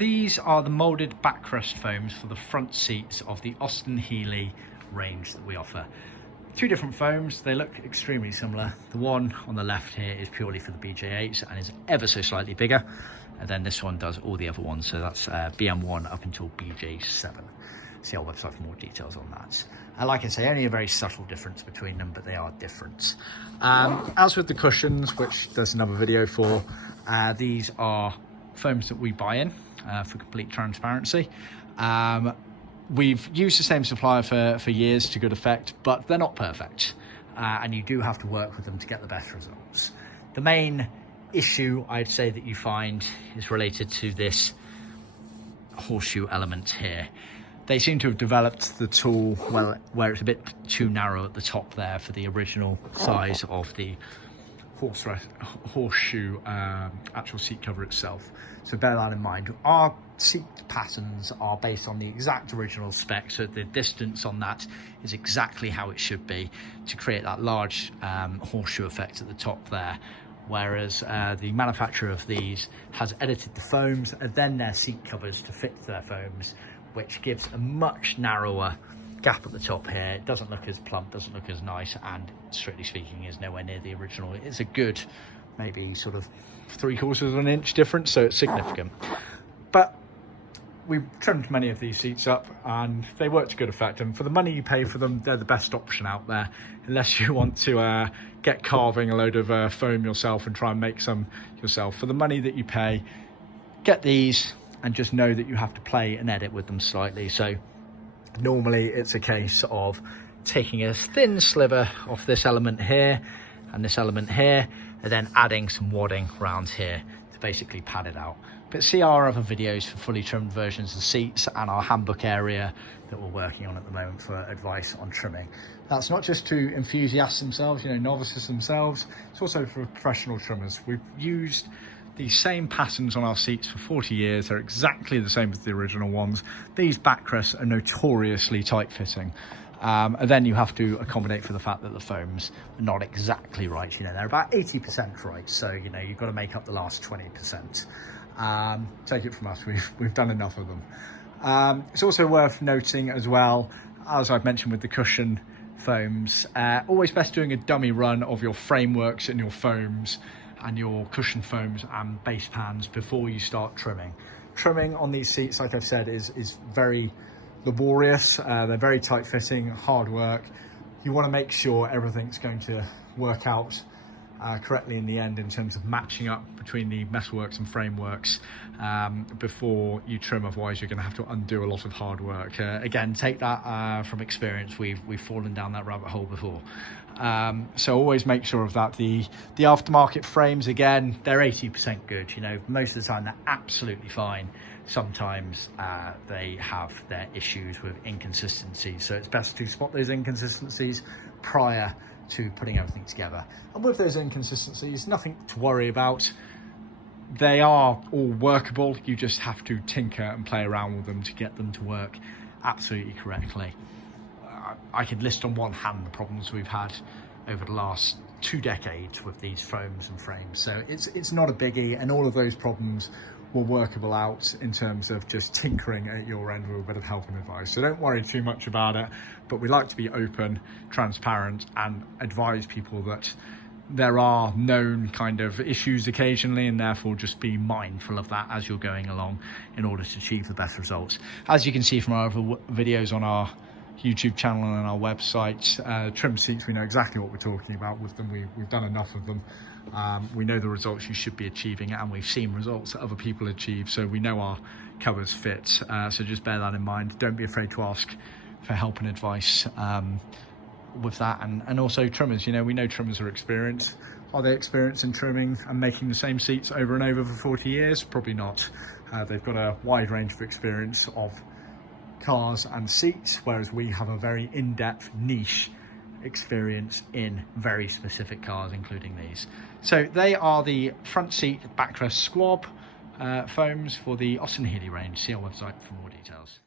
these are the moulded backrest foams for the front seats of the Austin Healey range that we offer. Two different foams, they look extremely similar. The one on the left here is purely for the BJ8s and is ever so slightly bigger. And then this one does all the other ones, so that's BM1 up until BJ7. See our website for more details on that. Like I say, only a very subtle difference between them, but they are different. As with the cushions, which there's another video for, these are foams that we buy in for complete transparency. We've used the same supplier for years to good effect, but they're not perfect. And you do have to work with them to get the best results. The main issue I'd say that you find is related to this horseshoe element here. They seem to have developed the tool well where it's a bit too narrow at the top there for the original size of the horseshoe actual seat cover itself. So bear that in mind. Our seat patterns are based on the exact original spec, so the distance on that is exactly how it should be to create that large horseshoe effect at the top there. Whereas the manufacturer of these has edited the foams and then their seat covers to fit their foams, which gives a much narrower gap at the top here. It doesn't look as plump, doesn't look as nice, and strictly speaking is nowhere near the original. It's a good, maybe sort of 3/4 of an inch difference, so it's significant. But we've trimmed many of these seats up and they work to good effect, and for the money you pay for them, they're the best option out there, unless you want to get carving a load of foam yourself and try and make some yourself. For the money that you pay, get these and just know that you have to play and edit with them slightly. So normally it's a case of taking a thin sliver off this element here and this element here, and then adding some wadding around here to basically pad it out. But see our other videos for fully trimmed versions of seats and our handbook area that we're working on at the moment for advice on trimming. That's not just to enthusiasts themselves, novices themselves, it's also for professional trimmers. We've used these same patterns on our seats for 40 years. They're exactly the same as the original ones. These backrests are notoriously tight-fitting. And then you have to accommodate for the fact that the foams are not exactly right. They're about 80% right. So, you've got to make up the last 20%. Take it from us, we've done enough of them. It's also worth noting as well, as I've mentioned with the cushion foams, always best doing a dummy run of your frameworks and your foams and your cushion foams and base pans before you start trimming. Trimming on these seats, like I've said, is very laborious. They're very tight fitting, hard work. You want to make sure everything's going to work out correctly in the end in terms of matching up between the metalworks and frameworks before you trim, otherwise you're going to have to undo a lot of hard work. Again, take that from experience. We've fallen down that rabbit hole before. So always make sure of that. The aftermarket frames, again, they're 80% good. Most of the time they're absolutely fine. Sometimes they have their issues with inconsistencies, so it's best to spot those inconsistencies prior to putting everything together. And with those inconsistencies, nothing to worry about. They are all workable. You just have to tinker and play around with them to get them to work absolutely correctly. I could list on one hand the problems we've had over the last 2 decades with these foams and frames. So it's not a biggie, and all of those problems were workable out in terms of just tinkering at your end with a bit of help and advice. So don't worry too much about it, but we like to be open, transparent, and advise people that there are known kind of issues occasionally, and therefore just be mindful of that as you're going along in order to achieve the best results. As you can see from our other videos on our YouTube channel and our website, trim seats, we know exactly what we're talking about with them. We've done enough of them. We know the results you should be achieving, and we've seen results that other people achieve, so we know our covers fit. So just bear that in mind. Don't be afraid to ask for help and advice with that. And also trimmers, we know trimmers are experienced. Are they experienced in trimming and making the same seats over and over for 40 years? Probably not. They've got a wide range of experience of cars and seats, whereas we have a very in-depth niche experience in very specific cars, including these. So they are the front seat backrest Squab foams for the Austin Healey range. See our website for more details.